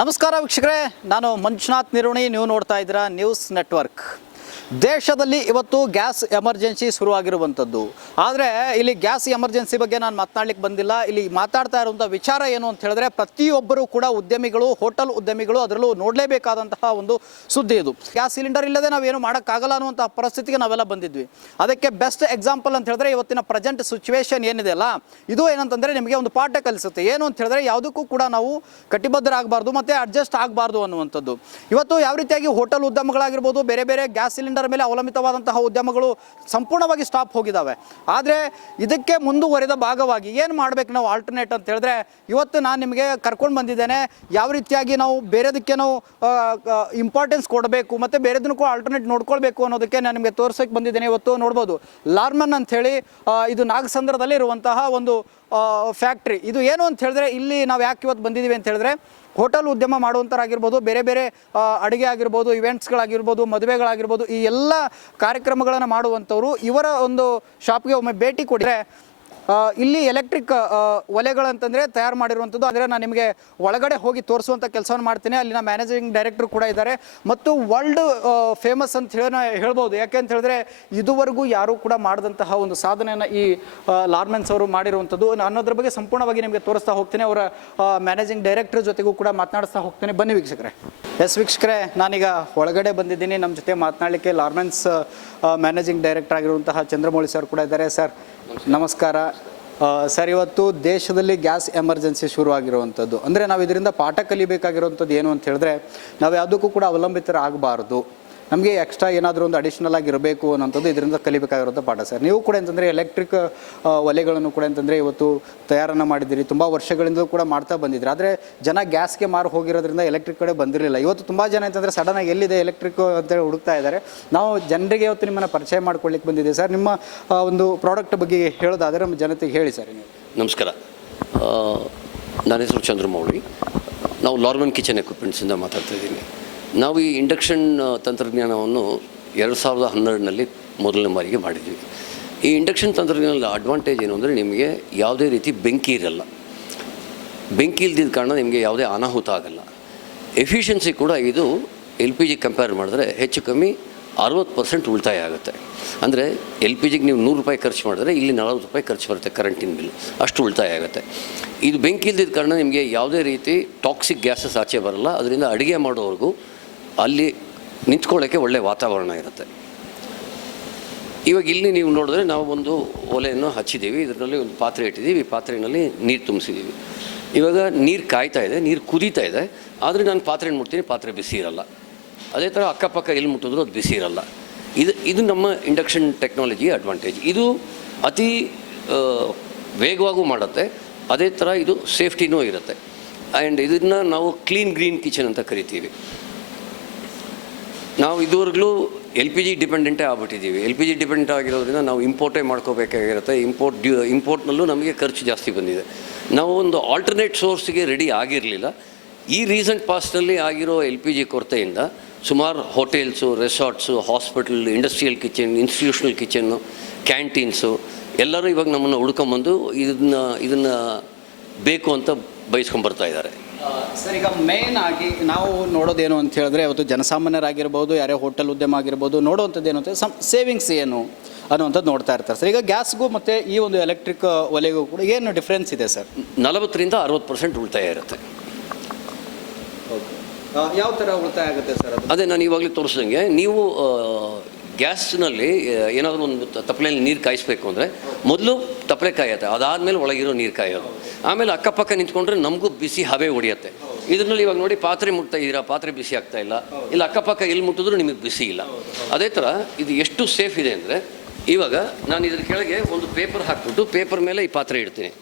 ನಮಸ್ಕಾರ ವೀಕ್ಷಕರೇ, ನಾನು ಮಂಜುನಾಥ್ ನಿರುಣಿ. ನೀವು ನೋಡ್ತಾ ಇದ್ದೀರಾ ನ್ಯೂಸ್ ನೆಟ್ವರ್ಕ್. ದೇಶದಲ್ಲಿ ಇವತ್ತು ಗ್ಯಾಸ್ ಎಮರ್ಜೆನ್ಸಿ ಶುರುವಾಗಿರುವಂಥದ್ದು. ಆದರೆ ಇಲ್ಲಿ ಗ್ಯಾಸ್ ಎಮರ್ಜೆನ್ಸಿ ಬಗ್ಗೆ ನಾನು ಮಾತನಾಡಲಿಕ್ಕೆ ಬಂದಿಲ್ಲ. ಇಲ್ಲಿ ಮಾತಾಡ್ತಾ ಇರುವಂಥ ವಿಚಾರ ಏನು ಅಂತ ಹೇಳಿದ್ರೆ, ಪ್ರತಿಯೊಬ್ಬರು ಕೂಡ ಉದ್ಯಮಿಗಳು, ಹೋಟೆಲ್ ಉದ್ಯಮಿಗಳು ಅದರಲ್ಲೂ ನೋಡಲೇಬೇಕಾದಂತಹ ಒಂದು ಸುದ್ದಿ ಇದು. ಗ್ಯಾಸ್ ಸಿಲಿಂಡರ್ ಇಲ್ಲದೆ ನಾವೇನು ಮಾಡೋಕ್ಕಾಗಲ್ಲ ಅನ್ನುವಂಥ ಪರಿಸ್ಥಿತಿಗೆ ನಾವೆಲ್ಲ ಬಂದಿದ್ವಿ. ಅದಕ್ಕೆ ಬೆಸ್ಟ್ ಎಕ್ಸಾಂಪಲ್ ಅಂತ ಹೇಳಿದ್ರೆ ಇವತ್ತಿನ ಪ್ರೆಸೆಂಟ್ ಸಿಚುವೇಶನ್ ಏನಿದೆ ಅಲ್ಲ, ಇದು ಏನಂತಂದರೆ ನಿಮಗೆ ಒಂದು ಪಾಠ ಕಲಿಸುತ್ತೆ. ಏನು ಅಂತ ಹೇಳಿದ್ರೆ, ಯಾವುದಕ್ಕೂ ಕೂಡ ನಾವು ಕಟಿಬದ್ಧರಾಗಬಾರ್ದು ಮತ್ತು ಅಡ್ಜಸ್ಟ್ ಆಗಬಾರ್ದು ಅನ್ನುವಂಥದ್ದು. ಇವತ್ತು ಯಾವ ರೀತಿಯಾಗಿ ಹೋಟೆಲ್ ಉದ್ಯಮಗಳಾಗಿರ್ಬೋದು, ಬೇರೆ ಬೇರೆ ಗ್ಯಾಸ್ ಸಿಲಿಂಡರ್ ಮೇಲೆ ಅವಲಂಬಿತವಾದಂತಹ ಉದ್ಯಮಗಳು ಸಂಪೂರ್ಣವಾಗಿ ಸ್ಟಾಪ್ ಹೋಗಿದ್ದಾವೆ. ಆದರೆ ಇದಕ್ಕೆ ಮುಂದುವರೆದ ಭಾಗವಾಗಿ ಏನು ಮಾಡಬೇಕು ನಾವು ಆಲ್ಟರ್ನೇಟ್ ಅಂತ ಹೇಳಿದ್ರೆ, ಇವತ್ತು ನಾನು ನಿಮಗೆ ಕರ್ಕೊಂಡು ಬಂದಿದ್ದೇನೆ. ಯಾವ ರೀತಿಯಾಗಿ ನಾವು ಬೇರೆದಕ್ಕೆ ನಾವು ಇಂಪಾರ್ಟೆನ್ಸ್ ಕೊಡಬೇಕು ಮತ್ತು ಬೇರೆದನ್ನು ಕೂಡ ಆಲ್ಟರ್ನೇಟ್ ನೋಡ್ಕೊಳ್ಬೇಕು ಅನ್ನೋದಕ್ಕೆ ನಾನು ನಿಮಗೆ ತೋರ್ಸೋಕ್ಕೆ ಬಂದಿದ್ದೇನೆ. ಇವತ್ತು ನೋಡ್ಬೋದು ಲಾರ್ಮನ್ ಅಂಥೇಳಿ, ಇದು ನಾಗಸಂದ್ರದಲ್ಲಿ ಇರುವಂತಹ ಒಂದು ಫ್ಯಾಕ್ಟ್ರಿ. ಇದು ಏನು ಅಂತ ಹೇಳಿದ್ರೆ, ಇಲ್ಲಿ ನಾವು ಯಾಕೆ ಇವತ್ತು ಬಂದಿದ್ದೀವಿ ಅಂತ ಹೇಳಿದ್ರೆ, ಹೋಟೆಲ್ ಉದ್ಯಮ ಮಾಡುವಂಥರಾಗಿರ್ಬೋದು, ಬೇರೆ ಬೇರೆ ಅಡುಗೆ ಆಗಿರ್ಬೋದು, ಇವೆಂಟ್ಸ್ಗಳಾಗಿರ್ಬೋದು, ಮದುವೆಗಳಾಗಿರ್ಬೋದು, ಈ ಎಲ್ಲ ಕಾರ್ಯಕ್ರಮಗಳನ್ನು ಮಾಡುವಂಥವ್ರು ಇವರ ಒಂದು ಶಾಪ್ಗೆ ಒಮ್ಮೆ ಭೇಟಿ ಕೊಟ್ಟರೆ, ಇಲ್ಲಿ ಎಲೆಕ್ಟ್ರಿಕ್ ಒಲೆಗಳಂತಂದರೆ ತಯಾರು ಮಾಡಿರುವಂಥದ್ದು. ಅಂದರೆ ನಾನು ನಿಮಗೆ ಒಳಗಡೆ ಹೋಗಿ ತೋರಿಸುವಂಥ ಕೆಲಸವನ್ನು ಮಾಡ್ತೀನಿ. ಅಲ್ಲಿನ ಮ್ಯಾನೇಜಿಂಗ್ ಡೈರೆಕ್ಟರ್ ಕೂಡ ಇದ್ದಾರೆ ಮತ್ತು ವರ್ಲ್ಡ್ ಫೇಮಸ್ ಅಂತ ಹೇಳ್ಬೋದು. ಯಾಕೆ ಅಂತ ಹೇಳಿದ್ರೆ, ಇದುವರೆಗೂ ಯಾರೂ ಕೂಡ ಮಾಡಿದಂತಹ ಒಂದು ಸಾಧನೆಯನ್ನು ಈ ಲಾರ್ಮೆನ್ಸ್ ಅವರು ಮಾಡಿರುವಂಥದ್ದು ಅನ್ನೋದ್ರ ಬಗ್ಗೆ ಸಂಪೂರ್ಣವಾಗಿ ನಿಮಗೆ ತೋರಿಸ್ತಾ ಹೋಗ್ತೀನಿ. ಅವರ ಮ್ಯಾನೇಜಿಂಗ್ ಡೈರೆಕ್ಟರ್ ಜೊತೆಗೂ ಕೂಡ ಮಾತನಾಡಿಸ್ತಾ ಹೋಗ್ತೀನಿ. ಬನ್ನಿ ವೀಕ್ಷಕರೇ. ಎಸ್ ವೀಕ್ಷಕರೇ, ನಾನೀಗ ಒಳಗಡೆ ಬಂದಿದ್ದೀನಿ. ನಮ್ಮ ಜೊತೆ ಮಾತನಾಡಲಿಕ್ಕೆ ಲಾರ್ಮೆನ್ಸ್ ಮ್ಯಾನೇಜಿಂಗ್ ಡೈರೆಕ್ಟರ್ ಆಗಿರುವಂತಹ ಚಂದ್ರಮೌಳಿ ಸರ್ ಕೂಡ ಇದ್ದಾರೆ. ಸರ್ ನಮಸ್ಕಾರ. ಸರ್, ಇವತ್ತು ದೇಶದಲ್ಲಿ ಗ್ಯಾಸ್ ಎಮರ್ಜೆನ್ಸಿ ಶುರುವಾಗಿರುವಂಥದ್ದು. ಅಂದರೆ ನಾವು ಇದರಿಂದ ಪಾಠ ಕಲಿಬೇಕಾಗಿರುವಂಥದ್ದು ಏನು ಅಂತ ಹೇಳಿದ್ರೆ, ನಾವು ಯಾವುದಕ್ಕೂ ಕೂಡ ಅವಲಂಬಿತರಾಗಬಾರ್ದು. ನಮಗೆ ಎಕ್ಸ್ಟ್ರಾ ಏನಾದರೂ ಒಂದು ಅಡಿಷ್ನಲ್ ಆಗಿರಬೇಕು ಅನ್ನೋಂಥದ್ದು ಇದರಿಂದ ಕಲಿಬೇಕಾಗಿರುವಂಥ ಪಾಠ. ಸರ್, ನೀವು ಕೂಡ ಅಂತಂದರೆ ಎಲೆಕ್ಟ್ರಿಕ್ ಒಲೆಗಳನ್ನು ಕೂಡ ಅಂತಂದರೆ ಇವತ್ತು ತಯಾರನ್ನು ಮಾಡಿದ್ದೀರಿ, ತುಂಬ ವರ್ಷಗಳಿಂದಲೂ ಕೂಡ ಮಾಡ್ತಾ ಬಂದಿದ್ದೀರಿ. ಆದರೆ ಜನ ಗ್ಯಾಸ್ಗೆ ಮಾರು ಹೋಗಿರೋದ್ರಿಂದ ಎಲೆಕ್ಟ್ರಿಕ್ ಕಡೆ ಬಂದಿರಲಿಲ್ಲ. ಇವತ್ತು ತುಂಬ ಜನ ಅಂತಂದರೆ ಸಡನ್ನಾಗಿ ಎಲ್ಲಿದೆ ಎಲೆಕ್ಟ್ರಿಕ್ ಅಂತೇಳಿ ಹುಡುಕ್ತಾ ಇದ್ದಾರೆ. ನಾವು ಜನರಿಗೆ ಇವತ್ತು ನಿಮ್ಮನ್ನು ಪರಿಚಯ ಮಾಡ್ಕೊಳ್ಳಿಕ್ಕೆ ಬಂದಿದ್ದೀವಿ. ಸರ್, ನಿಮ್ಮ ಒಂದು ಪ್ರಾಡಕ್ಟ್ ಬಗ್ಗೆ ಹೇಳೋದಾದರೆ ನಮ್ಮ ಜನತೆಗೆ ಹೇಳಿ ಸರ್. ನೀವು ನಮಸ್ಕಾರ. ನನ್ನ ಹೆಸರು ಚಂದ್ರಮೌಳಿ. ನಾವು ಲಾರ್ಮನ್ ಕಿಚನ್ ಎಕ್ವಿಪ್ಮೆಂಟ್ಸಿಂದ ಮಾತಾಡ್ತಾ ಇದ್ದೀನಿ. ನಾವು ಈ ಇಂಡಕ್ಷನ್ ತಂತ್ರಜ್ಞಾನವನ್ನು 2012ರಲ್ಲಿ ಮೊದಲನೇ ಬಾರಿಗೆ ಮಾಡಿದ್ವಿ. ಈ ಇಂಡಕ್ಷನ್ ತಂತ್ರಜ್ಞಾನದ ಅಡ್ವಾಂಟೇಜ್ ಏನು ಅಂದರೆ, ನಿಮಗೆ ಯಾವುದೇ ರೀತಿ ಬೆಂಕಿ ಇರಲ್ಲ. ಬೆಂಕಿ ಇಲ್ದಿದ್ದ ಕಾರಣ ನಿಮಗೆ ಯಾವುದೇ ಅನಾಹುತ ಆಗಲ್ಲ. ಎಫಿಷಿಯನ್ಸಿ ಕೂಡ ಇದು LPG ಕಂಪೇರ್ ಮಾಡಿದ್ರೆ ಹೆಚ್ಚು ಕಮ್ಮಿ 60% ಉಳಿತಾಯ ಆಗುತ್ತೆ. ಅಂದರೆ LPGಗೆ ನೀವು 100 ರೂಪಾಯಿ ಖರ್ಚು ಮಾಡಿದ್ರೆ ಇಲ್ಲಿ 40 ರೂಪಾಯಿ ಖರ್ಚು ಬರುತ್ತೆ ಕರೆಂಟಿನ ಬಿಲ್, ಅಷ್ಟು ಉಳಿತಾಯ ಆಗುತ್ತೆ. ಇದು ಬೆಂಕಿ ಇಲ್ದಿದ್ದ ಕಾರಣ ನಿಮಗೆ ಯಾವುದೇ ರೀತಿ ಟಾಕ್ಸಿಕ್ ಗ್ಯಾಸಸ್ ಆಚೆ ಬರಲ್ಲ. ಅದರಿಂದ ಅಡುಗೆ ಮಾಡೋವ್ರಿಗೂ ಅಲ್ಲಿ ನಿಂತ್ಕೊಳ್ಳೋಕ್ಕೆ ಒಳ್ಳೆಯ ವಾತಾವರಣ ಇರುತ್ತೆ. ಇವಾಗ ಇಲ್ಲಿ ನೀವು ನೋಡಿದ್ರೆ ನಾವು ಒಂದು ಒಲೆಯನ್ನು ಹಚ್ಚಿದ್ದೀವಿ. ಇದರಲ್ಲಿ ಒಂದು ಪಾತ್ರೆ ಇಟ್ಟಿದ್ದೀವಿ. ಈ ಪಾತ್ರೆಯಲ್ಲಿ ನೀರು ತುಂಬಿಸಿದ್ದೀವಿ. ಇವಾಗ ನೀರು ಕಾಯ್ತಾ ಇದೆ, ನೀರು ಕುದೀತಾ ಇದೆ. ಆದರೆ ನಾನು ಪಾತ್ರೆ ಮುಟ್ತೀನಿ, ಪಾತ್ರೆ ಬಿಸಿ ಇರಲ್ಲ. ಅದೇ ಥರ ಅಕ್ಕಪಕ್ಕ ಎಲ್ಲಿ ಮುಟ್ಟಿದ್ರು ಅದು ಬಿಸಿ ಇರಲ್ಲ. ಇದು ನಮ್ಮ ಇಂಡಕ್ಷನ್ ಟೆಕ್ನಾಲಜಿ ಅಡ್ವಾಂಟೇಜ್. ಇದು ಅತಿ ವೇಗವಾಗೂ ಮಾಡುತ್ತೆ, ಅದೇ ಥರ ಇದು ಸೇಫ್ಟಿನೂ ಇರುತ್ತೆ. ಆ್ಯಂಡ್ ಇದನ್ನು ನಾವು ಕ್ಲೀನ್ ಗ್ರೀನ್ ಕಿಚನ್ ಅಂತ ಕರಿತೀವಿ. ನಾವು ಇದುವರೆಗೂ LPG ಡಿಪೆಂಡೆಂಟೇ ಆಗ್ಬಿಟ್ಟಿದ್ದೀವಿ. LPG ಡಿಪೆಂಡೆಂಟ್ ಆಗಿರೋದ್ರಿಂದ ನಾವು ಇಂಪೋರ್ಟೇ ಮಾಡ್ಕೋಬೇಕಾಗಿರುತ್ತೆ. ಇಂಪೋರ್ಟ್ನಲ್ಲೂ ನಮಗೆ ಖರ್ಚು ಜಾಸ್ತಿ ಬಂದಿದೆ. ನಾವು ಒಂದು ಆಲ್ಟರ್ನೇಟ್ ಸೋರ್ಸ್ಗೆ ರೆಡಿ ಆಗಿರಲಿಲ್ಲ. ಈ ರೀಸೆಂಟ್ ಪಾಸ್ಟಲ್ಲಿ ಆಗಿರೋ LPG ಕೊರತೆಯಿಂದ ಸುಮಾರು hotels, resorts, hospital, industrial kitchen, institutional kitchen, canteens ಎಲ್ಲರೂ ಇವಾಗ ನಮ್ಮನ್ನು ಹುಡ್ಕೊಂಬಂದು ಇದನ್ನು ಬೇಕು ಅಂತ ಬಯಸ್ಕೊಂಬರ್ತಾ ಇದ್ದಾರೆ. ಸರ್, ಈಗ ಮೇನ್ ಆಗಿ ನಾವು ನೋಡೋದೇನು ಅಂತ ಹೇಳಿದ್ರೆ, ಇವತ್ತು ಜನಸಾಮಾನ್ಯರಾಗಿರ್ಬೋದು, ಯಾರೇ ಹೋಟೆಲ್ ಉದ್ಯಮ ಆಗಿರ್ಬೋದು, ನೋಡುವಂಥದ್ದು ಏನು ಅಂತ ಸೇವಿಂಗ್ಸ್ ಏನು ಅನ್ನುವಂಥದ್ದು ನೋಡ್ತಾ ಇರ್ತಾರೆ. ಸರ್, ಈಗ ಗ್ಯಾಸ್ಗೂ ಮತ್ತು ಈ ಒಂದು ಎಲೆಕ್ಟ್ರಿಕ್ ಒಲೆಗೂ ಕೂಡ ಏನು ಡಿಫ್ರೆನ್ಸ್ ಇದೆ ಸರ್? 40ರಿಂದ 60% ಉಳಿತಾಯ ಇರುತ್ತೆ. ಯಾವ ಥರ ಉಳಿತಾಯ ಆಗುತ್ತೆ ಸರ್? ಅದೇ ನಾನು ಇವಾಗಲೇ ತೋರಿಸ್ದಂಗೆ, ನೀವು ಗ್ಯಾಸ್ನಲ್ಲಿ ಏನಾದರೂ ಒಂದು ತಪ್ಪಲೆಯಲ್ಲಿ ನೀರು ಕಾಯಿಸ್ಬೇಕು ಅಂದರೆ ಮೊದಲು ತಪ್ಪಲೆ ಕಾಯುತ್ತೆ, ಅದಾದಮೇಲೆ ಒಳಗಿರೋ ನೀರು ಕಾಯೋದು. ಆಮೇಲೆ ಅಕ್ಕಪಕ್ಕ ನಿಂತ್ಕೊಂಡ್ರೆ ನಮಗೂ ಬಿಸಿ ಹಬೆ ಹೊಡಿಯುತ್ತೆ. ಇದರಲ್ಲಿ ಇವಾಗ ನೋಡಿ, ಪಾತ್ರೆ ಮುಟ್ತಾ ಇದ್ದೀರಾ, ಪಾತ್ರೆ ಬಿಸಿ ಆಗ್ತಾ ಇಲ್ಲ. ಇಲ್ಲ ಅಕ್ಕಪಕ್ಕ ಎಲ್ಲಿ ಮುಟ್ಟಿದ್ರು ನಿಮಗೆ ಬಿಸಿ ಇಲ್ಲ. ಅದೇ ಥರ ಇದು ಎಷ್ಟು ಸೇಫ್ ಇದೆ ಅಂದರೆ, ಇವಾಗ ನಾನು ಇದ್ರ ಕೆಳಗೆ ಒಂದು ಪೇಪರ್ ಹಾಕ್ಬಿಟ್ಟು ಪೇಪರ್ ಮೇಲೆ ಈ ಪಾತ್ರೆ ಇಡ್ತೀನಿ.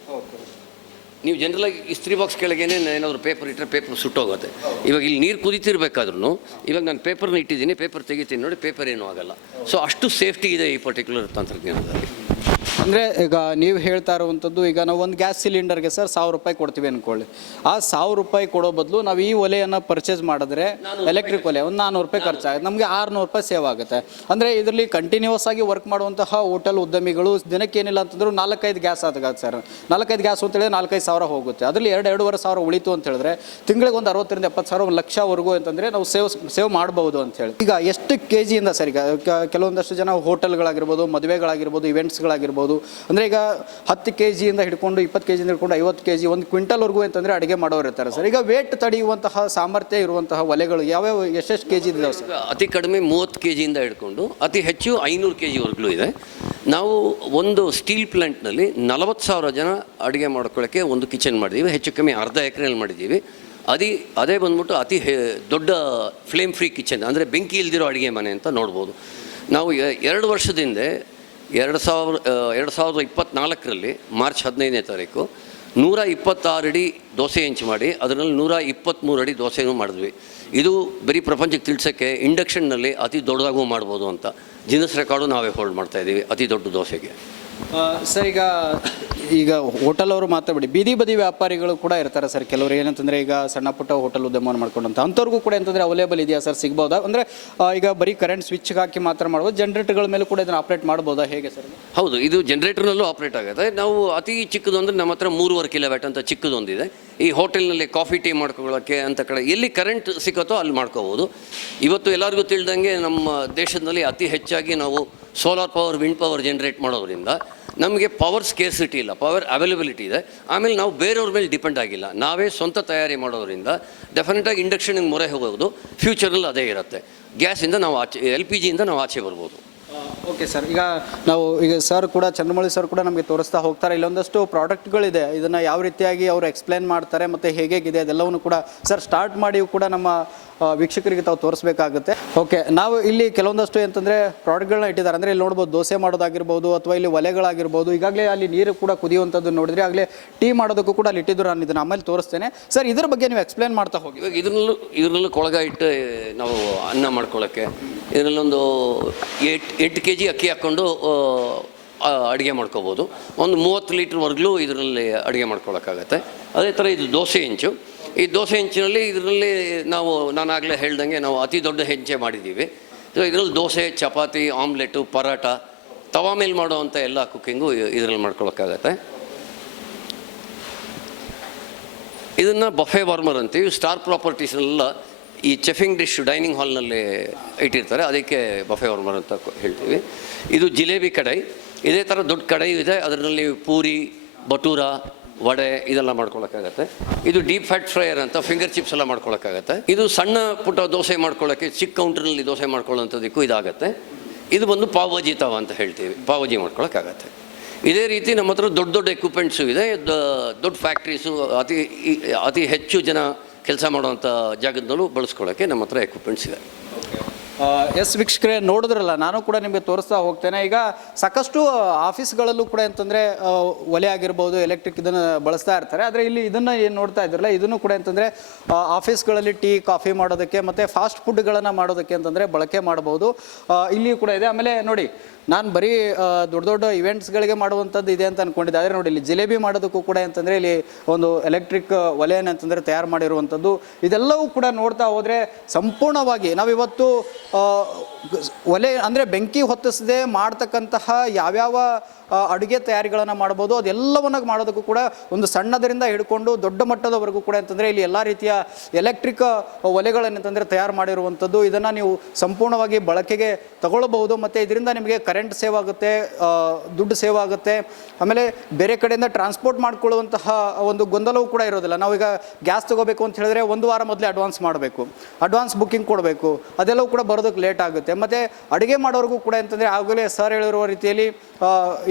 ನೀವು ಜನರಲಾಗಿ ಇಸ್ತ್ರಿ ಬಾಕ್ಸ್ ಕೆಳಗೇನೆ ಏನಾದರೂ ಪೇಪರ್ ಇಟ್ಟರೆ ಪೇಪರ್ ಸುಟ್ಟೋಗುತ್ತೆ. ಇವಾಗ ಇಲ್ಲಿ ನೀರು ಕುದಿತಿರ್ಬೇಕಾದ್ರೂ ಇವಾಗ ನಾನು ಪೇಪರ್ನ ಇಟ್ಟಿದ್ದೀನಿ, ಪೇಪರ್ ತೆಗಿತೀನಿ ನೋಡಿ, ಪೇಪರ್ ಏನೂ ಆಗಲ್ಲ. ಸೊ ಅಷ್ಟು ಸೇಫ್ಟಿ ಇದೆ ಈ ಪರ್ಟಿಕ್ಯುಲರ್ ತಂತ್ರಜ್ಞಾನದಲ್ಲಿ. ಅಂದರೆ ಈಗ ನೀವು ಹೇಳ್ತಾ ಇರುವಂಥದ್ದು, ಈಗ ನಾವು ಒಂದು ಗ್ಯಾಸ್ ಸಿಲಿಂಡರ್ಗೆ ಸರ್ 1000 ರೂಪಾಯಿ ಕೊಡ್ತೀವಿ ಅಂದ್ಕೊಳ್ಳಿ. ಆ 1000 ರೂಪಾಯಿ ಕೊಡೋ ಬದಲು ನಾವು ಈ ಒಲೆಯನ್ನು ಪರ್ಚೇಸ್ ಮಾಡಿದ್ರೆ ಎಲೆಕ್ಟ್ರಿಕ್ ಒಲೆ ಒಂದು 400 ರೂಪಾಯಿ ಖರ್ಚಾಗುತ್ತೆ, ನಮಗೆ 600 ರೂಪಾಯಿ ಸೇವ್ ಆಗುತ್ತೆ. ಅಂದರೆ ಇದರಲ್ಲಿ ಕಂಟಿನ್ಯೂಸ್ ಆಗಿ ವರ್ಕ್ ಮಾಡುವಂತಹ ಹೋಟೆಲ್ ಉದ್ಯಮಿಗಳು ದಿನಕ್ಕೆ ಏನಿಲ್ಲ ಅಂತಂದ್ರು 4-5 ಗ್ಯಾಸ್ ಆಗುತ್ತೆ ಸರ್. 4-5 ಗ್ಯಾಸ್ ಅಂತ ಹೇಳಿದ್ರೆ 4-5 ಸಾವಿರ ಹೋಗುತ್ತೆ. ಅದರಲ್ಲಿ 2-2.5 ಸಾವಿರ ಉಳಿತು ಅಂತ ಹೇಳಿದ್ರೆ ತಿಂಗಳಿಗೆ ಒಂದು 60ರಿಂದ 70 ಸಾವಿರ, 1 ಲಕ್ಷವರೆಗೂ ಅಂತಂದರೆ ನಾವು ಸೇವ್ ಮಾಡಬಹುದು ಅಂತ ಹೇಳಿ. ಈಗ ಎಷ್ಟು ಕೆ ಜಿಯಿಂದ ಸರ್, ಈಗ ಕೆಲವೊಂದಷ್ಟು ಜನ ಹೋಟೆಲ್ಗಳಾಗಿರ್ಬೋದು, ಮದುವೆಗಳಾಗಿರ್ಬೋದು, ಇವೆಂಟ್ಸ್ಗಳಾಗಿರ್ಬೋದು, ಅಂದರೆ ಈಗ 10 ಕೆ ಜಿಯಿಂದ ಹಿಡ್ಕೊಂಡು 20 ಕೆ ಜಿಯಿಂದ ಹಿಡ್ಕೊಂಡು 50 ಕೆ ಜಿ, 1 ಕ್ವಿಂಟಲ್ವರೆಗೂ ಅಂತಂದರೆ ಅಡುಗೆ ಮಾಡೋರು ಇರ್ತಾರೆ ಸರ್. ಈಗ ವೇಟ್ ತಡೆಯುವಂತಹ ಸಾಮರ್ಥ್ಯ ಇರುವಂತಹ ಒಲೆಗಳು ಯಾವ್ಯಾವ, ಎಷ್ಟೆಷ್ಟು ಕೆ ಜಿ ಇದಾವೆ ಸರ್? ಅತಿ ಕಡಿಮೆ 30 ಕೆ ಜಿಯಿಂದ ಹಿಡ್ಕೊಂಡು ಅತಿ ಹೆಚ್ಚು 500 ಕೆ ಜಿವರೆಗೂ ಇದೆ. ನಾವು ಒಂದು ಸ್ಟೀಲ್ ಪ್ಲಾಂಟ್ನಲ್ಲಿ 40,000 ಜನ ಅಡುಗೆ ಮಾಡ್ಕೊಳ್ಳೋಕ್ಕೆ ಒಂದು ಕಿಚನ್ ಮಾಡಿದ್ದೀವಿ. ಹೆಚ್ಚು ಕಮ್ಮಿ ಅರ್ಧ ಎಕರೆಯಲ್ಲಿ ಮಾಡಿದ್ದೀವಿ. ಅದೇ ಬಂದ್ಬಿಟ್ಟು ದೊಡ್ಡ ಫ್ಲೇಮ್ ಫ್ರೀ ಕಿಚನ್, ಅಂದರೆ ಬೆಂಕಿ ಇಲ್ದಿರೋ ಅಡುಗೆ ಮನೆ ಅಂತ ನೋಡ್ಬೋದು. ನಾವು 2 ವರ್ಷದಿಂದ 2024ರಲ್ಲಿ ಮಾರ್ಚ್ 15ನೇ ತಾರೀಕು 126 ಅಡಿ ದೋಸೆ ಹೆಂಚು ಮಾಡಿ ಅದರಲ್ಲಿ 123 ಅಡಿ ದೋಸೆನೂ ಮಾಡಿದ್ವಿ. ಇದು ಬರೀ ಪ್ರಪಂಚಕ್ಕೆ ತಿಳಿಸೋಕ್ಕೆ ಇಂಡಕ್ಷನ್ನಲ್ಲಿ ಅತಿ ದೊಡ್ಡದಾಗೂ ಮಾಡ್ಬೋದು ಅಂತ ಗಿನ್ನೆಸ್ ರೆಕಾರ್ಡು ನಾವೇ ಹೋಲ್ಡ್ ಮಾಡ್ತಾಯಿದ್ದೀವಿ ಅತಿ ದೊಡ್ಡ ದೋಸೆಗೆ. ಸರ್, ಈಗ ಹೋಟೆಲ್ ಅವರು ಮಾತಾಡಿ ಬೀದಿ ಬದಿ ವ್ಯಾಪಾರಿಗಳು ಕೂಡ ಇರ್ತಾರೆ ಸರ್. ಕೆಲವರು ಏನಂತಂದರೆ ಈಗ ಸಣ್ಣ ಪುಟ್ಟ ಹೋಟೆಲ್ ಉದ್ಯಮವನ್ನು ಮಾಡ್ಕೊಂಡಂತ ಅಂಥವ್ರಿಗೂ ಕೂಡ ಅಂತಂದರೆ ಅವೈಲೇಬಲ್ ಇದೆಯಾ ಸರ್, ಸಿಗ್ಬೋದಾ? ಅಂದರೆ ಈಗ ಬರೀ ಕರೆಂಟ್ ಸ್ವಿಚ್ಗೆ ಹಾಕಿ ಮಾತ್ರ ಮಾಡ್ಬೋದು, ಜನರೇಟರ್ಗಳ ಮೇಲೆ ಕೂಡ ಇದನ್ನು ಆಪ್ರೇಟ್ ಮಾಡ್ಬೋದಾ, ಹೇಗೆ ಸರ್? ಹೌದು, ಇದು ಜನರೇಟರ್ನಲ್ಲೂ ಆಪ್ರೇಟ್ ಆಗುತ್ತೆ. ನಾವು ಅತಿ ಚಿಕ್ಕದು ಅಂದರೆ ನಮ್ಮ ಹತ್ರ 3.5 ಕಿಲೋವ್ಯಾಟ್ ಅಂತ ಚಿಕ್ಕದೊಂದಿದೆ. ಈ ಹೋಟೆಲ್ನಲ್ಲಿ ಕಾಫಿ ಟೀ ಮಾಡ್ಕೊಳ್ಳೋಕ್ಕೆ ಅಂತ ಕಡೆ ಎಲ್ಲಿ ಕರೆಂಟ್ ಸಿಗುತ್ತೋ ಅಲ್ಲಿ ಮಾಡ್ಕೋಬೋದು. ಇವತ್ತು ಎಲ್ಲರಿಗೂ ತಿಳಿದಂಗೆ ನಮ್ಮ ದೇಶದಲ್ಲಿ ಅತಿ ಹೆಚ್ಚಾಗಿ ನಾವು solar power, wind power generate ಮಾಡೋದ್ರಿಂದ ನಮಗೆ ಪವರ್ ಸ್ಕೇರ್ಸಿಟಿ ಇಲ್ಲ, ಪವರ್ ಅವೈಲಬಿಲಿಟಿ ಇದೆ. ಆಮೇಲೆ ನಾವು ಬೇರೆಯವ್ರ ಮೇಲೆ ಡಿಪೆಂಡ್ ಆಗಿಲ್ಲ, ನಾವೇ ಸ್ವಂತ ತಯಾರಿ ಮಾಡೋದ್ರಿಂದ ಡೆಫಿನೆಟಾಗಿ ಇಂಡಕ್ಷನ್ಗೆ ಮೊರೆ ಹೋಗೋದು. ಫ್ಯೂಚರಲ್ಲಿ ಅದೇ ಇರುತ್ತೆ. ಗ್ಯಾಸಿಂದ ನಾವು LPG ಇಂದ ನಾವು ಆಚೆ ಬರ್ಬೋದು. ಓಕೆ ಸರ್, ಈಗ ಸರ್ ಕೂಡ, ಚಂದ್ರಮೌಳಿ ಸರ್ ಕೂಡ ನಮಗೆ ತೋರಿಸ್ತಾ ಹೋಗ್ತಾರೆ. ಇಲ್ಲೊಂದಷ್ಟು ಪ್ರಾಡಕ್ಟ್ಗಳಿದೆ, ಇದನ್ನು ಯಾವ ರೀತಿಯಾಗಿ ಅವರು ಎಕ್ಸ್ಪ್ಲೇನ್ ಮಾಡ್ತಾರೆ ಮತ್ತು ಹೇಗಿದೆ ಅದೆಲ್ಲವನ್ನು ಕೂಡ ಸರ್ ಸ್ಟಾರ್ಟ್ ಮಾಡಿ ಕೂಡ ನಮ್ಮ ವೀಕ್ಷಕರಿಗೆ ತಾವು ತೋರಿಸ್ಬೇಕಾಗುತ್ತೆ. ಓಕೆ, ನಾವು ಇಲ್ಲಿ ಕೆಲವೊಂದಷ್ಟು ಅಂತಂದರೆ ಪ್ರಾಡಕ್ಟ್ಗಳನ್ನ ಇಟ್ಟಿದ್ದಾರೆ. ಅಂದರೆ ಇಲ್ಲಿ ನೋಡ್ಬೋದು, ದೋಸೆ ಮಾಡೋದಾಗಿರ್ಬೋದು ಅಥವಾ ಇಲ್ಲಿ ಒಲೆಗಳಾಗಿರ್ಬೋದು. ಈಗಾಗಲೇ ಅಲ್ಲಿ ನೀರು ಕೂಡ ಕುದಿಯುವಂಥದ್ದು ನೋಡಿದ್ರೆ, ಆಗಲೇ ಟೀ ಮಾಡೋದಕ್ಕೂ ಕೂಡ ಅಲ್ಲಿ ಇಟ್ಟಿದ್ರು. ನಾನು ಇದನ್ನು ಆಮೇಲೆ ತೋರಿಸ್ತೇನೆ ಸರ್. ಇದ್ರ ಬಗ್ಗೆ ನೀವು ಎಕ್ಸ್ಪ್ಲೇನ್ ಮಾಡ್ತಾ ಹೋಗಿ. ಇವಾಗ ಇದರಲ್ಲೂ ಕೊಳಗ ಇಟ್ಟು ನಾವು ಅನ್ನ ಮಾಡ್ಕೊಳ್ಳೋಕ್ಕೆ ಇದರಲ್ಲೊಂದು 8 ಕೆ ಜಿ ಅಕ್ಕಿ ಹಾಕ್ಕೊಂಡು ಅಡುಗೆ ಮಾಡ್ಕೋಬೋದು. ಒಂದು 30 ಲೀಟ್ರ್ವರೆಗೂ ಇದರಲ್ಲಿ ಅಡುಗೆ ಮಾಡ್ಕೊಳ್ಳೋಕ್ಕಾಗತ್ತೆ. ಅದೇ ಥರ ಇದು ದೋಸೆ ಹೆಂಚು. ಈ ದೋಸೆ ಹೆಂಚಿನಲ್ಲಿ ಇದರಲ್ಲಿ ನಾನಾಗಲೇ ಹೇಳ್ದಂಗೆ ನಾವು ಅತಿ ದೊಡ್ಡ ಹೆಂಚೆ ಮಾಡಿದ್ದೀವಿ. ಇದರಲ್ಲಿ ದೋಸೆ, ಚಪಾತಿ, ಆಮ್ಲೆಟು, ಪರಾಟ, ತವಾ ಮೇಲೆ ಮಾಡೋವಂಥ ಎಲ್ಲ ಕುಕ್ಕಿಂಗು ಇದರಲ್ಲಿ ಮಾಡ್ಕೊಳ್ಳೋಕ್ಕಾಗತ್ತೆ. ಇದನ್ನು ಬಫೆ ವಾರ್ಮರ್ ಅಂತೀವಿ. ಸ್ಟಾರ್ ಪ್ರಾಪರ್ಟೀಸ್ನೆಲ್ಲ ಈ ಚೆಫಿಂಗ್ ಡಿಶ್ ಡೈನಿಂಗ್ ಹಾಲ್ನಲ್ಲಿ ಇಟ್ಟಿರ್ತಾರೆ, ಅದಕ್ಕೆ ಬಫೆ ವಾರ್ಮರ್ ಅಂತ ಹೇಳ್ತೀವಿ. ಇದು ಜಿಲೇಬಿ ಕಡಾಯಿ. ಇದೇ ಥರ ದೊಡ್ಡ ಕಡಾಯಿ ಇದೆ, ಅದರಲ್ಲಿ ಪೂರಿ, ಬಟೂರ, ವಡೆ ಇದೆಲ್ಲ ಮಾಡ್ಕೊಳ್ಳೋಕ್ಕಾಗತ್ತೆ. ಇದು ಡೀಪ್ ಫ್ಯಾಟ್ ಫ್ರೈಯರ್ ಅಂತ ಫಿಂಗರ್ ಚಿಪ್ಸ್ ಎಲ್ಲ ಮಾಡ್ಕೊಳ್ಳೋಕ್ಕಾಗತ್ತೆ. ಇದು ಸಣ್ಣ ಪುಟ್ಟ ದೋಸೆ ಮಾಡ್ಕೊಳ್ಳೋಕ್ಕೆ, ಚಿಕ್ಕ ಕೌಂಟ್ರಲ್ಲಿ ದೋಸೆ ಮಾಡ್ಕೊಳ್ಳೋಂಥದ್ದಕ್ಕೂ ಇದಾಗತ್ತೆ. ಇದು ಬಂದು ಪಾವಜಿ ತವ ಅಂತ ಹೇಳ್ತೀವಿ, ಪಾವಜಿ ಮಾಡ್ಕೊಳ್ಳೋಕ್ಕಾಗತ್ತೆ. ಇದೇ ರೀತಿ ನಮ್ಮ ಹತ್ರ ದೊಡ್ಡ ಎಕ್ವಿಪ್ಮೆಂಟ್ಸು ಇದೆ. ದೊಡ್ಡ ಫ್ಯಾಕ್ಟ್ರೀಸು, ಅತಿ ಹೆಚ್ಚು ಜನ ಕೆಲಸ ಮಾಡುವಂಥ ಜಾಗದಲ್ಲೂ ಬಳಸ್ಕೊಳ್ಳೋಕ್ಕೆ ನಮ್ಮ ಹತ್ರ ಎಕ್ವಿಪ್ಮೆಂಟ್ಸ್ ಇದೆ. ಎಸ್ ವೀಕ್ಷಕರೇ, ನೋಡಿದ್ರಲ್ಲ, ನಾನು ಕೂಡ ನಿಮಗೆ ತೋರಿಸ್ತಾ ಹೋಗ್ತೇನೆ. ಈಗ ಸಾಕಷ್ಟು ಆಫೀಸ್ಗಳಲ್ಲೂ ಕೂಡ ಅಂತಂದರೆ ಒಲೆ ಆಗಿರ್ಬೋದು, ಎಲೆಕ್ಟ್ರಿಕ್ ಇದನ್ನು ಬಳಸ್ತಾ ಇರ್ತಾರೆ. ಆದರೆ ಇಲ್ಲಿ ಇದನ್ನು ಏನು ನೋಡ್ತಾ ಇದ್ರಲ್ಲ, ಇದನ್ನು ಕೂಡ ಅಂತಂದರೆ ಆಫೀಸ್ಗಳಲ್ಲಿ ಟೀ, ಕಾಫಿ ಮಾಡೋದಕ್ಕೆ ಮತ್ತು ಫಾಸ್ಟ್ ಫುಡ್ಗಳನ್ನು ಮಾಡೋದಕ್ಕೆ ಅಂತಂದರೆ ಬಳಕೆ ಮಾಡ್ಬೋದು. ಇಲ್ಲಿ ಕೂಡ ಇದೆ. ಆಮೇಲೆ ನೋಡಿ, ನಾನು ಬರೀ ದೊಡ್ಡ ಇವೆಂಟ್ಸ್ಗಳಿಗೆ ಮಾಡುವಂಥದ್ದು ಇದೆ ಅಂತ ಅಂದ್ಕೊಂಡಿದ್ದೆ. ಆದರೆ ನೋಡಿ, ಇಲ್ಲಿ ಜಿಲೇಬಿ ಮಾಡೋದಕ್ಕೂ ಕೂಡ ಅಂತಂದರೆ ಇಲ್ಲಿ ಒಂದು ಎಲೆಕ್ಟ್ರಿಕ್ ಒಲೆಯನ್ನು ಅಂತಂದರೆ ತಯಾರು ಮಾಡಿರುವಂಥದ್ದು. ಇದೆಲ್ಲವೂ ಕೂಡ ನೋಡ್ತಾ ಹೋದರೆ ಸಂಪೂರ್ಣವಾಗಿ ನಾವಿವತ್ತು ಒಲೆ ಅಂದರೆ ಬೆಂಕಿ ಹೊತ್ತಿಸದೆ ಮಾಡ್ತಕ್ಕಂತಹ ಯಾವ್ಯಾವ ಅಡುಗೆ ತಯಾರಿಗಳನ್ನು ಮಾಡ್ಬೋದು, ಅದೆಲ್ಲವನ್ನು ಮಾಡೋದಕ್ಕೂ ಕೂಡ ಒಂದು ಸಣ್ಣದರಿಂದ ಹಿಡ್ಕೊಂಡು ದೊಡ್ಡ ಮಟ್ಟದವರೆಗೂ ಕೂಡ ಅಂತಂದರೆ ಇಲ್ಲಿ ಎಲ್ಲ ರೀತಿಯ ಎಲೆಕ್ಟ್ರಿಕ್ ಒಲೆಗಳನ್ನಂತಂದರೆ ತಯಾರು ಮಾಡಿರುವಂಥದ್ದು. ಇದನ್ನು ನೀವು ಸಂಪೂರ್ಣವಾಗಿ ಬಳಕೆಗೆ ತಗೊಳ್ಬಹುದು. ಮತ್ತು ಇದರಿಂದ ನಿಮಗೆ ಕರೆಂಟ್ ಸೇವ್ ಆಗುತ್ತೆ, ದುಡ್ಡು ಸೇವ್ ಆಗುತ್ತೆ. ಆಮೇಲೆ ಬೇರೆ ಕಡೆಯಿಂದ ಟ್ರಾನ್ಸ್ಪೋರ್ಟ್ ಮಾಡ್ಕೊಳ್ಳುವಂತಹ ಒಂದು ಗೊಂದಲವೂ ಕೂಡ ಇರೋದಿಲ್ಲ. ನಾವೀಗ ಗ್ಯಾಸ್ ತೊಗೋಬೇಕು ಅಂತ ಹೇಳಿದ್ರೆ 1 ವಾರ ಮೊದಲೇ ಅಡ್ವಾನ್ಸ್ ಮಾಡಬೇಕು, ಅಡ್ವಾನ್ಸ್ ಬುಕ್ಕಿಂಗ್ ಕೊಡಬೇಕು, ಅದೆಲ್ಲವೂ ಕೂಡ ಬರೋದಕ್ಕೆ ಲೇಟ್ ಆಗುತ್ತೆ. ಮತ್ತು ಅಡುಗೆ ಮಾಡೋರಿಗೂ ಕೂಡ ಅಂತಂದರೆ ಆಗಲೇ ಸರ್ ಹೇಳಿರುವ ರೀತಿಯಲ್ಲಿ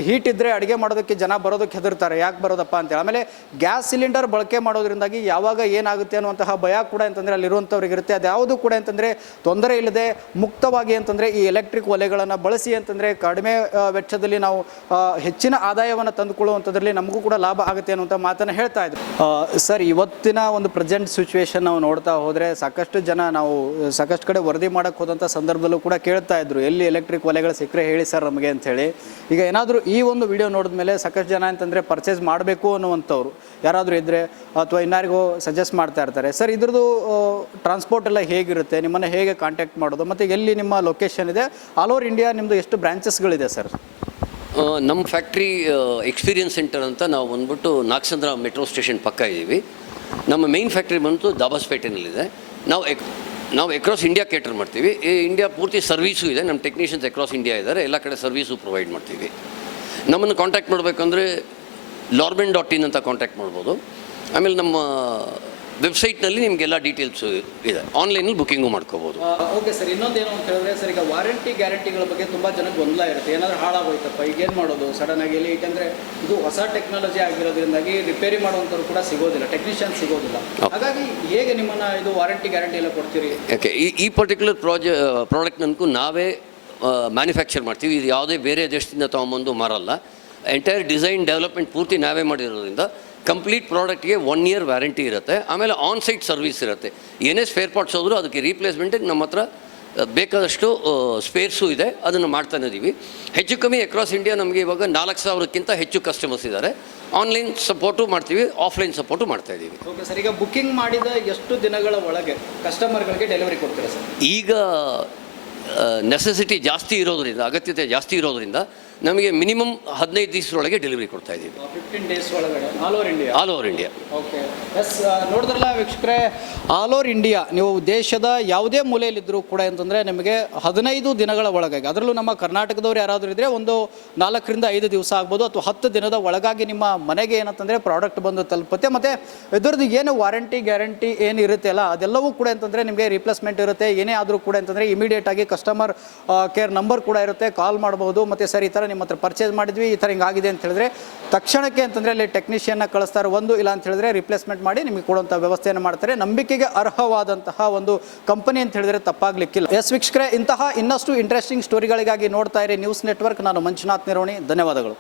ಹೀಟ್ ಇದ್ದರೆ ಅಡುಗೆ ಮಾಡೋದಕ್ಕೆ ಜನ ಬರೋದಕ್ಕೆ ಹೆದರ್ತಾರೆ, ಯಾಕೆ ಬರೋದಪ್ಪ ಅಂತೇಳಿ. ಆಮೇಲೆ ಗ್ಯಾಸ್ ಸಿಲಿಂಡರ್ ಬಳಕೆ ಮಾಡೋದ್ರಿಂದಾಗಿ ಯಾವಾಗ ಏನಾಗುತ್ತೆ ಅನ್ನುವಂತಹ ಭಯ ಕೂಡ ಅಂತಂದರೆ ಅಲ್ಲಿರುವಂಥವ್ರಿಗೆ ಇರುತ್ತೆ. ಅದ್ಯಾವುದು ಕೂಡ ಅಂತಂದರೆ ತೊಂದರೆ ಇಲ್ಲದೆ ಮುಕ್ತವಾಗಿ ಅಂತಂದರೆ ಈ ಎಲೆಕ್ಟ್ರಿಕ್ ಒಲೆಗಳನ್ನು ಬಳಸಿ ಅಂತಂದರೆ ಕಡಿಮೆ ವೆಚ್ಚದಲ್ಲಿ ನಾವು ಹೆಚ್ಚಿನ ಆದಾಯವನ್ನು ತಂದುಕೊಳ್ಳುವಂಥದ್ರಲ್ಲಿ ನಮಗೂ ಕೂಡ ಲಾಭ ಆಗುತ್ತೆ ಅನ್ನುವಂಥ ಮಾತನ್ನು ಹೇಳ್ತಾ ಇದ್ರು. ಸರ್, ಇವತ್ತಿನ ಒಂದು ಪ್ರೆಸೆಂಟ್ ಸಿಚುವೇಶನ್ ನಾವು ನೋಡ್ತಾ ಹೋದರೆ ಸಾಕಷ್ಟು ಜನ, ನಾವು ಸಾಕಷ್ಟು ಕಡೆ ವರದಿ ಮಾಡೋಕ್ಕೆ ಹೋದಂಥ ಸಂದರ್ಭದಲ್ಲೂ ಕೂಡ ಕೇಳ್ತಾ ಇದ್ರು, ಎಲ್ಲಿ ಎಲೆಕ್ಟ್ರಿಕ್ ಒಲೆಗಳು ಸಿಕ್ಕರೆ ಹೇಳಿ ಸರ್ ನಮಗೆ ಅಂಥೇಳಿ. ಈಗ ಏನಾದರೂ ಈ ಒಂದು ವಿಡಿಯೋ ನೋಡಿದ ಮೇಲೆ ಸಾಕಷ್ಟು ಜನ ಅಂತಂದರೆ ಪರ್ಚೇಸ್ ಮಾಡಬೇಕು ಅನ್ನುವಂಥವ್ರು ಯಾರಾದರೂ ಇದ್ದರೆ ಅಥವಾ ಇನ್ನಾರಿಗೂ ಸಜೆಸ್ಟ್ ಮಾಡ್ತಾ ಇರ್ತಾರೆ. ಸರ್ ಇದ್ರದ್ದು ಟ್ರಾನ್ಸ್ಪೋರ್ಟ್ ಎಲ್ಲ ಹೇಗಿರುತ್ತೆ, ನಿಮ್ಮನ್ನು ಹೇಗೆ ಕಾಂಟ್ಯಾಕ್ಟ್ ಮಾಡೋದು, ಮತ್ತು ಎಲ್ಲಿ ನಿಮ್ಮ ಲೊಕೇಶನ್ ಇದೆ, ಆಲ್ ಓವರ್ ಇಂಡಿಯಾ ನಿಮ್ಮದು ಎಷ್ಟು ಬ್ರಾಂಚಸ್ಗಳಿದೆ ಸರ್? ನಮ್ಮ ಫ್ಯಾಕ್ಟ್ರಿ ಎಕ್ಸ್ಪೀರಿಯನ್ಸ್ ಸೆಂಟರ್ ಅಂತ ನಾವು ಬಂದ್ಬಿಟ್ಟು ನಾಗಸಂದ್ರ ಮೆಟ್ರೋ ಸ್ಟೇಷನ್ ಪಕ್ಕ ಇದ್ದೀವಿ. ನಮ್ಮ ಮೇನ್ ಫ್ಯಾಕ್ಟ್ರಿ ಬಂದು ದಾಬಾಸ್ಪೇಟೆನಲ್ಲಿದೆ. ನಾವು ಅಕ್ರಾಸ್ ಇಂಡಿಯಾ ಕೇಟರ್ ಮಾಡ್ತೀವಿ. ಈ ಇಂಡಿಯಾ ಪೂರ್ತಿ ಸರ್ವೀಸು ಇದೆ. ನಮ್ಮ ಟೆಕ್ನಿಷಿಯನ್ಸ್ ಅಕ್ರಾಸ್ ಇಂಡಿಯಾ ಇದ್ದಾರೆ. ಎಲ್ಲ ಕಡೆ ಸರ್ವೀಸು ಪ್ರೊವೈಡ್ ಮಾಡ್ತೀವಿ. ನಮ್ಮನ್ನು ಕಾಂಟ್ಯಾಕ್ಟ್ ಮಾಡಬೇಕಂದ್ರೆ lorben.in ಅಂತ ಕಾಂಟ್ಯಾಕ್ಟ್ ಮಾಡ್ಬೋದು. ಆಮೇಲೆ ನಮ್ಮ ವೆಬ್ಸೈಟ್ನಲ್ಲಿ ನಿಮಗೆಲ್ಲ ಡೀಟೇಲ್ಸು ಇದೆ. ಆನ್ಲೈನಲ್ಲಿ ಬುಕ್ಕಿಂಗು ಮಾಡ್ಕೋಬೋದು. ಓಕೆ ಸರ್, ಇನ್ನೊಂದೇನು ಅಂತ ಹೇಳಿದ್ರೆ ಸರ್, ಈಗ ವಾರಂಟಿ ಗ್ಯಾರಂಟಿಗಳ ಬಗ್ಗೆ ತುಂಬ ಜನಕ್ಕೆ ಗೊಂದಲ ಇರುತ್ತೆ. ಏನಾದರೂ ಹಾಳಾಗೋಯ್ತಪ್ಪ ಈಗೇನು ಮಾಡೋದು ಸಡನ್ನಾಗಿ ಇಲ್ಲಿ, ಏಕೆಂದರೆ ಇದು ಹೊಸ ಟೆಕ್ನಾಲಜಿ ಆಗಿರೋದ್ರಿಂದಾಗಿ ರಿಪೇರಿ ಮಾಡುವಂಥವ್ರು ಕೂಡ ಸಿಗೋದಿಲ್ಲ, ಟೆಕ್ನಿಷಿಯನ್ ಸಿಗೋದಿಲ್ಲ. ಹಾಗಾಗಿ ಹೇಗೆ ನಿಮ್ಮನ್ನು ಇದು ವಾರಂಟಿ ಗ್ಯಾರಂಟಿ ಎಲ್ಲ ಕೊಡ್ತೀರಿ? ಯಾಕೆ ಈ ಪರ್ಟಿಕ್ಯುಲರ್ ಪ್ರಾಡಕ್ಟ್ ನನಗೂ ನಾವೇ ಮ್ಯಾನುಫ್ಯಾಕ್ಚರ್ ಮಾಡ್ತೀವಿ. ಇದು ಯಾವುದೇ ಬೇರೆ ದೇಶದಿಂದ ತೊಗೊಂಬಂದು ಮಾರಲ್ಲ. ಎಂಟೈರ್ ಡಿಸೈನ್ ಡೆವಲಪ್ಮೆಂಟ್ ಪೂರ್ತಿ ನಾವೇ ಮಾಡಿರೋದ್ರಿಂದ ಕಂಪ್ಲೀಟ್ ಪ್ರಾಡಕ್ಟ್ಗೆ 1 year ವ್ಯಾರಂಟಿ ಇರುತ್ತೆ. ಆಮೇಲೆ ಆನ್-ಸೈಟ್ ಸರ್ವಿಸ್ ಇರುತ್ತೆ. ಏನೇ ಸ್ಪೇರ್ ಪಾರ್ಟ್ಸ್ ಹೋದರೂ ಅದಕ್ಕೆ ರೀಪ್ಲೇಸ್ಮೆಂಟಿಗೆ ನಮ್ಮ ಹತ್ರ ಬೇಕಾದಷ್ಟು ಸ್ಪೇರ್ಸು ಇದೆ. ಅದನ್ನು ಮಾಡ್ತಾನೆ ಇದ್ದೀವಿ. ಹೆಚ್ಚು ಕಮ್ಮಿ ಅಕ್ರಾಸ್ ಇಂಡಿಯಾ ನಮಗೆ ಇವಾಗ 4,000ಕ್ಕಿಂತ ಹೆಚ್ಚು ಕಸ್ಟಮರ್ಸ್ ಇದ್ದಾರೆ. ಆನ್ಲೈನ್ ಸಪೋರ್ಟು ಮಾಡ್ತೀವಿ, ಆಫ್ಲೈನ್ ಸಪೋರ್ಟು ಮಾಡ್ತಾ ಇದ್ದೀವಿ. ಓಕೆ ಸರ್, ಈಗ ಬುಕ್ಕಿಂಗ್ ಮಾಡಿದ ಎಷ್ಟು ದಿನಗಳ ಒಳಗೆ ಕಸ್ಟಮರ್ಗಳಿಗೆ ಡೆಲಿವರಿ ಕೊಡ್ತೀರಾ ಸರ್? ಈಗ ನೆಸೆಸಿಟಿ ಜಾಸ್ತಿ ಇರೋದ್ರಿಂದ, ಅಗತ್ಯತೆ ಜಾಸ್ತಿ ಇರೋದ್ರಿಂದ ನಮಗೆ ಮಿನಿಮಮ್ 15 ದಿವಸದೊಳಗೆ ಡೆಲಿವರಿ ಕೊಡ್ತಾ ಇದ್ದೀವಿ. 15 days ಒಳಗಡೆ all over India. Okay yes, ನೋಡಿದ್ರಲ್ಲ ವೀಕ್ಷಕರೇ, ಆಲ್ ಓವರ್ ಇಂಡಿಯಾ ನೀವು ದೇಶದ ಯಾವುದೇ ಮೂಲೆಯಲ್ಲಿದ್ದರೂ ಕೂಡ ಅಂತಂದರೆ ನಿಮಗೆ 15 ದಿನಗಳ ಒಳಗಾಗಿ, ಅದರಲ್ಲೂ ನಮ್ಮ ಕರ್ನಾಟಕದವ್ರು ಯಾರಾದರೂ ಇದ್ದರೆ ಒಂದು 4 ರಿಂದ 5 ದಿವಸ ಆಗ್ಬೋದು, ಅಥವಾ 10 ದಿನದ ಒಳಗಾಗಿ ನಿಮ್ಮ ಮನೆಗೆ ಏನಂತಂದರೆ ಪ್ರಾಡಕ್ಟ್ ಬಂದು ತಲುಪುತ್ತೆ. ಮತ್ತು ಇದರದ್ದು ಏನು ವಾರಂಟಿ ಗ್ಯಾರಂಟಿ ಏನು ಇರುತ್ತೆ ಅಲ್ಲ, ಅದೆಲ್ಲವೂ ಕೂಡ ಅಂತಂದರೆ ನಿಮಗೆ ರಿಪ್ಲೇಸ್ಮೆಂಟ್ ಇರುತ್ತೆ. ಏನೇ ಆದರೂ ಕೂಡ ಅಂತಂದರೆ ಇಮಿಡಿಯೇಟಾಗಿ ಕಸ್ಟಮರ್ ಕೇರ್ ನಂಬರ್ ಕೂಡ ಇರುತ್ತೆ, ಕಾಲ್ ಮಾಡ್ಬೋದು. ಮತ್ತು ಸರ್ ಈ ಥರ ನಿಮ್ಮ ಹತ್ರ ಪರ್ಚೇಸ್ ಮಾಡಿದ್ವಿ, ಈ ಥರ ಹಿಂಗಾಗಿದೆ ಅಂತ ಹೇಳಿದ್ರೆ ತಕ್ಷಣಕ್ಕೆ ಅಂತಂದರೆ ಅಲ್ಲಿ ಟೆಕ್ನಿಷಿಯನ್ನ ಕಳಿಸ್ತಾರೆ. ಒಂದು ಇಲ್ಲ ಅಂತ ಹೇಳಿದ್ರೆ ರಿಪ್ಲೇಸ್ಮೆಂಟ್ ಮಾಡಿ ನಿಮಗೆ ಕೊಡುವಂಥ ವ್ಯವಸ್ಥೆಯನ್ನು ಮಾಡ್ತಾರೆ. ನಂಬಿಕೆಗೆ ಅರ್ಹವಾದಂತಹ ಒಂದು ಕಂಪನಿ ಅಂತ ಹೇಳಿದ್ರೆ ತಪ್ಪಾಗಲಿಕ್ಕಿಲ್ಲ. ಎಸ್ ವೀಕ್ಷಕರೇ, ಇಂತಹ ಇನ್ನಷ್ಟು ಇಂಟ್ರೆಸ್ಟಿಂಗ್ ಸ್ಟೋರಿಗಳಿಗಾಗಿ ನೋಡ್ತಾ ಇರಿ ನ್ಯೂಸ್ ನೆಟ್ವರ್ಕ್. ನಾನು ಮಂಜುನಾಥ್ ನಿರೋಣಿ, ಧನ್ಯವಾದಗಳು.